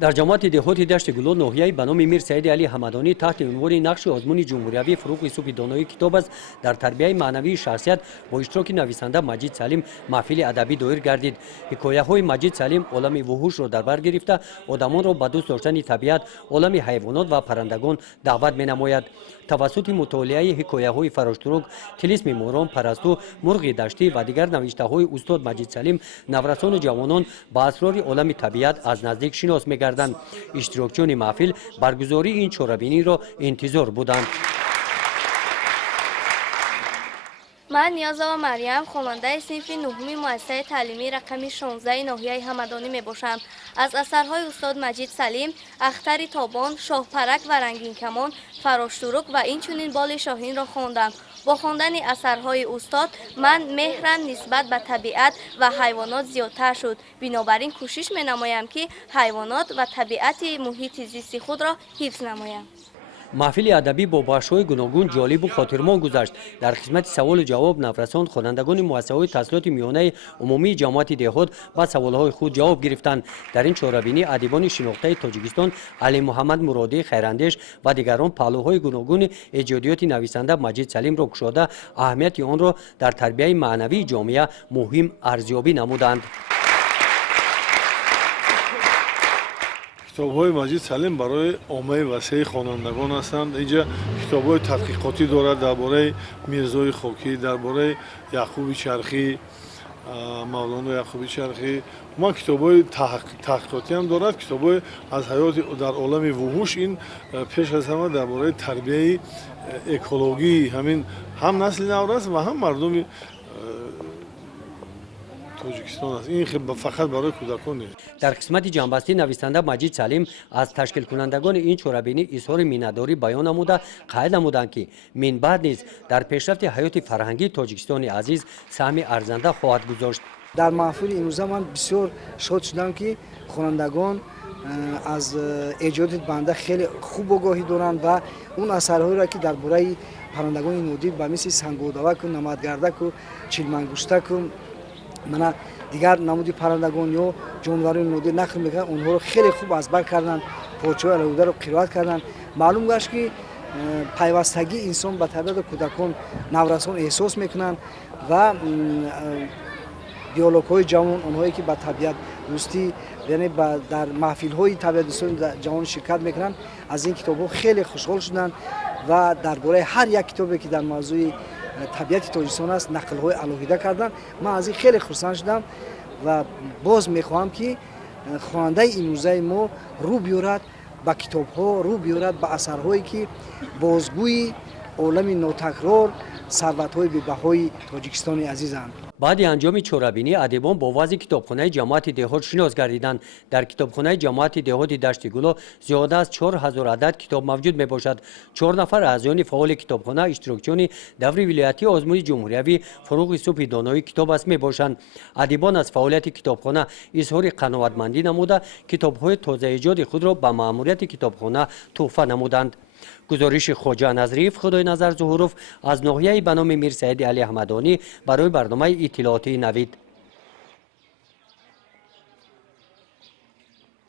در جماعت دهاتی دشت گلو ناحیه به نام میر سعید علی حمدانی تحت عنوان نقش آزمون جمهوریوی فروغ یوسفی دانایی کتاب است در تربیت معنوی شخصیت با اشتراک نویسنده مجید سلیم محفل ادبی دایر گردید. حکایه های مجید سلیم عالم وحوش را در بر گرفته آدمان را به دوست داشتن طبیعت، عالم حیوانات و پرندگان دعوت می نماید. توسط مطالعه حکایه های فراشتروک، طلسم موران پرستو، مرغ دشتی و دیگر نوشته های استاد مجید سلیم نورسان و جوانان با اسرار عالم طبیعت از نزدیک شناس می گردند. اشتراکچیان محفل برگزاری این چهاربینی را انتظار بودند. من نیازا و مریم خواننده صنف نهم مؤسسه تعلیمی رقم 16 ناحیه همدانی می باشم. از اثرهای استاد مجید سلیم، اختر تابان، شاهپرک و رنگین کمان، فراشتروک و این چنین بال شاهین را خواندم. با خواندن اثرهای استاد من مهرم نسبت به طبیعت و حیوانات زیادتر شد. بنابراین کوشش می نمایم که حیوانات و طبیعت محیط زیست خود را حفظ نمایم. محفل ادبی با بخش‌های گوناگون جالب و خاطرمان گذشت. در قسمت سوال و جواب نورسان خوانندگان مؤسسه‌های تحصیلات میانه عمومی جماعت دهات با سوال‌های خود جواب گرفتند. در این چهاربینی ادیبان شناخته تاجیکستان علی محمد مرادی خیراندیش و دیگران پهلوهای گوناگون ایجادیات نویسنده مجید سلیم را گشوده اهمیت آن را در تربیت معنوی جامعه مهم ارزیابی نمودند. کتاب‌های مجید سلیم برای عامه وسیع خوانندگان هستند. اینجا کتاب‌های تحقیقاتی دارد درباره میرزای خاکی، درباره یعقوب چرخی، مولانا یعقوب چرخی. ما کتاب‌های تحقیقاتی هم دارد، کتاب‌های از حیات در عالم وحوش. این پیش از همه درباره تربیت اکولوژی همین هم نسل نو است و هم مردم تاجیکستان است. این فقط برای کودکان نیست. در قسمت جنبستی نویسنده مجید سلیم از تشکیل کنندگان این چهاربینی اظهار مینه‌داری بیان نموده قید نمودند که من بعد نیز در پیشرفت حیات فرهنگی تاجیکستان عزیز سهم ارزنده خواهد گذاشت. در محفل امروز من بسیار شاد شدم که خوانندگان از ایجادات بنده خیلی خوب آگاهی دارند و اون اثرهایی را که درباره پرندگان نودی به مثل سنگودوک و نمدگردک و چیلمنگوشتک و من دیگر نمودی پرندگان یا جانوران نودی نقل میکنن، اونها رو خیلی خوب از بر کردن، پارچه‌های الهوده رو قرائت کردن. معلوم گشت که پیوستگی انسان به طبیعت کودکان نورسان احساس میکنن و دیالوگ‌های جوان اونهایی که با طبیعت دوستی یعنی در محفل‌های طبیعت دوستان جوان شرکت میکنن از این کتاب‌ها خیلی خوشحال شدن و درباره هر یک کتابی که در موضوع طبیعت تاجیکستان است نقل‌های الهوده کردن. من از این خیلی خرسند شدم و باز میخواهم که خواننده امروزه ما رو بیارد به کتاب‌ها، رو بیارد به اثرهایی که بازگوی عالم ناتکرار ثروت‌های بی‌بهای تاجیکستان عزیزند. بعد انجام چهاربینی ادیبان با وضع کتابخانه جماعت دهات شناس گردیدند. در کتابخانه جماعت دهات دشت گلو زیاده از 4000 عدد کتاب موجود می باشد. 4 نفر اعضایان فعال کتابخانه اشتراکچیان دور ولایتی آزمون جمهوریوی فروغ یوسفی دانایی کتاب است می باشند. ادیبان از فعالیت کتابخانه اظهار قناعتمندی نموده کتاب‌های تازه ایجاد خود را به مأموریت کتابخانه تحفه نمودند. گزارش خواجه نظریف خدای نظر ظهوروف از ناحیه به نام میر سعید علی حمدانی برای برنامه اطلاعاتی نوید.